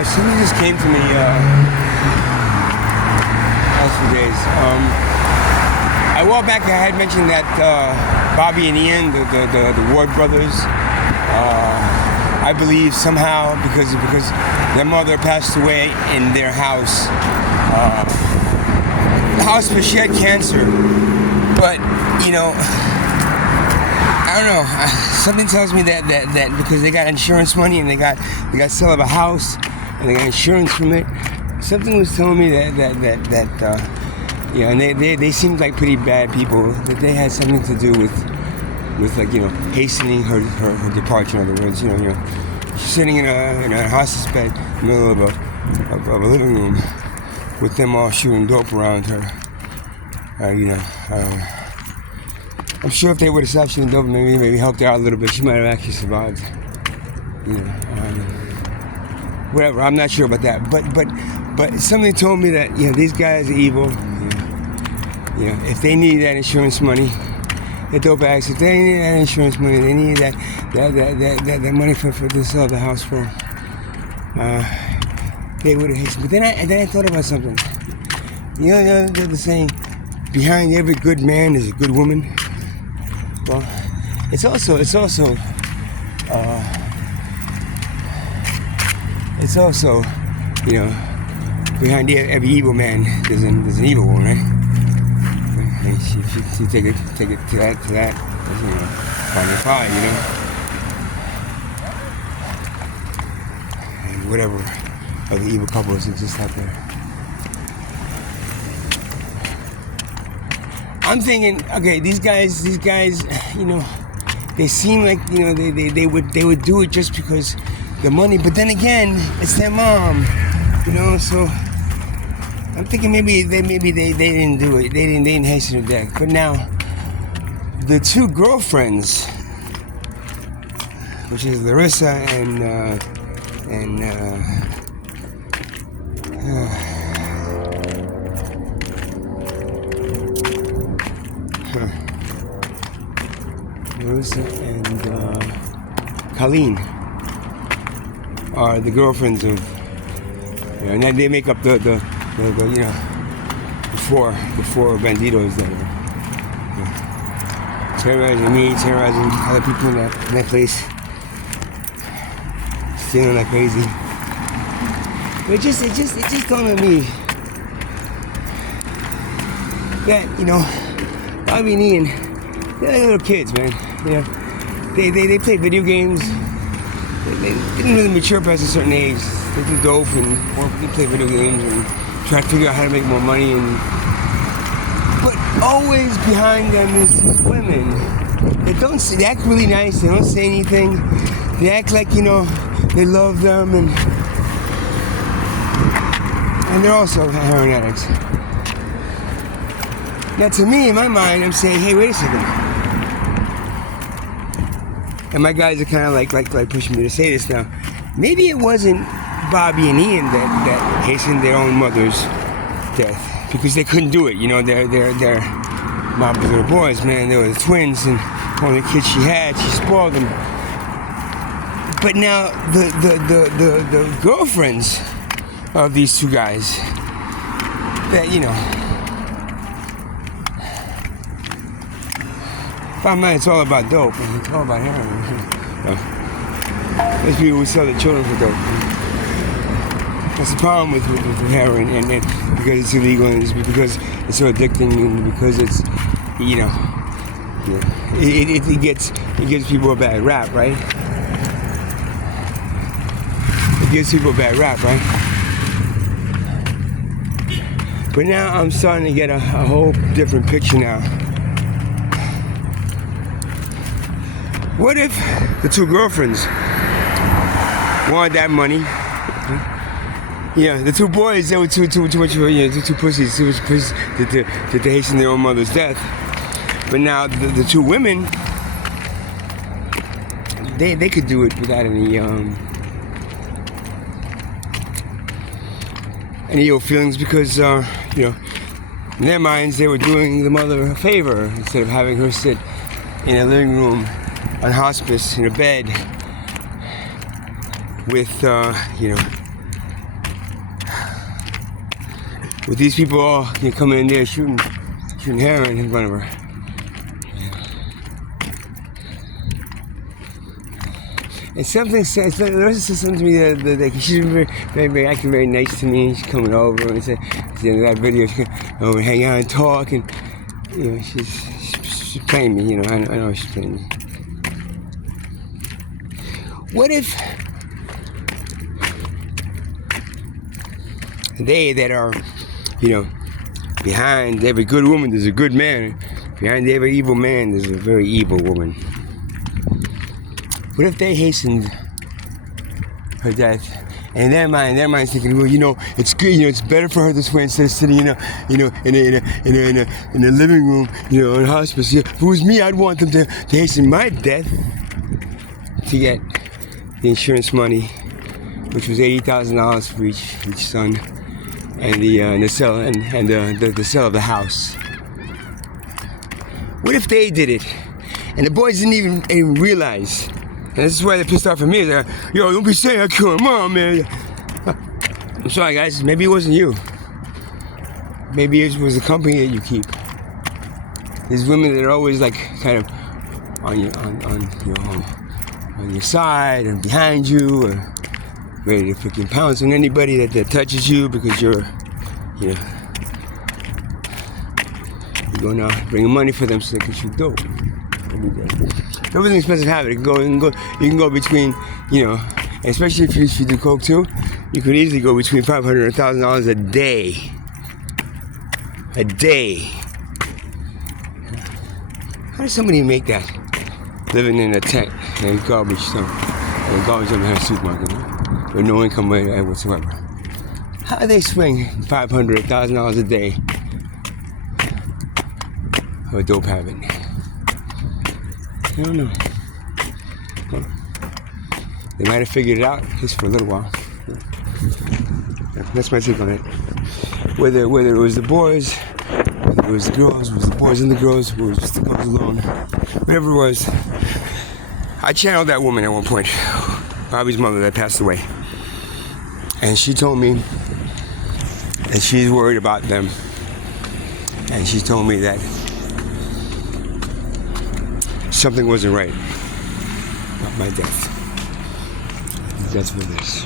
Something just came to me last few days. A while back, I had mentioned that Bobby and Ian, the Ward brothers, I believe somehow because their mother passed away in their house. The hospice, she had cancer, but I don't know. Something tells me that because they got insurance money and they got sale of a house and they got insurance from it. Something was telling me that and they seemed like pretty bad people. That they had something to do with hastening her departure. In other words, she's sitting in a hospice bed in the middle of a living room with them all shooting dope around her. I'm sure if they would have stopped shooting dope, maybe helped her out a little bit, she might have actually survived. Whatever. I'm not sure about that, but something told me that these guys are evil. If they need that insurance money, the dope addicts, if they need that insurance money, they need that money for to sell the house for. They would have hit. But then I thought about something. The saying, behind every good man is a good woman. Well, it's also behind every evil man there's an evil woman, right? And she take it to that, find your fire, and whatever other evil couples exist out there. I'm thinking, okay, these guys, they seem like they would do it just because the money, but then again, it's their mom, so I'm thinking maybe they didn't do it, they didn't hasten her death. But now the two girlfriends, which is Larissa and Colleen are the girlfriends of, and then they make up the four banditos that are terrorizing me, terrorizing other people in that place, stealing like crazy. But it just dawned on me that Bobby and Ian, they're like little kids, man. They play video games. They didn't really mature past a certain age. They do dope and they play video games and try to figure out how to make more money. But always behind them is these women. They act really nice. They don't say anything. They act like they love them, and they're also heroin addicts. Now, to me, in my mind, I'm saying, hey, wait a second. And my guys are kind of like pushing me to say this now. Maybe it wasn't Bobby and Ian that hastened their own mother's death because they couldn't do it. They're Bobby's little boys, man. They were the twins, and all the kids she had, she spoiled them. But now the girlfriends of these two guys, that bottom line, it's all about dope. It's all about heroin. There's people who sell their children for dope. That's the problem with heroin, and because it's illegal, and it's because it's so addicting, and because it's, it gives people a bad rap, right? It gives people a bad rap, right? But now I'm starting to get a whole different picture now. What if the two girlfriends wanted that money? The two boys, they were too much of two pussies to hasten their own mother's death. But now the two women, they could do it without any ill feelings because in their minds they were doing the mother a favor instead of having her sit in a living room on hospice in a bed with with these people all coming in there shooting heroin in front of her. And something says, Larissa said something to me the other day. She's very acting very nice to me. She's coming over and said, at the end of that video, she come over and hang out and talk, and she's playing me. I know she's playing me. What if they that are, behind every good woman there's a good man, behind every evil man there's a very evil woman? What if they hastened her death, and their mind's thinking, well, it's good, it's better for her this way instead of sitting, in a living room, in hospice. If it was me, I'd want them to hasten my death to get the insurance money, which was $80,000 for each son, and the sale and the sale of the house. What if they did it, and the boys didn't even realize? And this is why they're pissed off at me. They're like, yo, don't be saying I killed her mom, man. I'm sorry, guys. Maybe it wasn't you. Maybe it was the company that you keep. These women that are always like kind of on your side and behind you, or ready to freaking pounce on anybody that touches you because you're going out bringing money for them so they can shoot dope. Dope is an expensive habit. You can go between, especially if you do coke too, you could easily go between $500 and $1,000 a day. A day. How does somebody make that? Living in a tent in a garbage dump, behind a supermarket, with no income whatsoever. How do they swing $500, $1,000 a day of a dope habit? I don't know. Well, they might have figured it out, at least for a little while. That's my take on it. Whether it was the boys, whether it was the girls, it was the boys and the girls, or it was just the girls alone, whatever it was. I channeled that woman at one point, Bobby's mother that passed away. And she told me that she's worried about them. And she told me that something wasn't right about my death. That's what it is.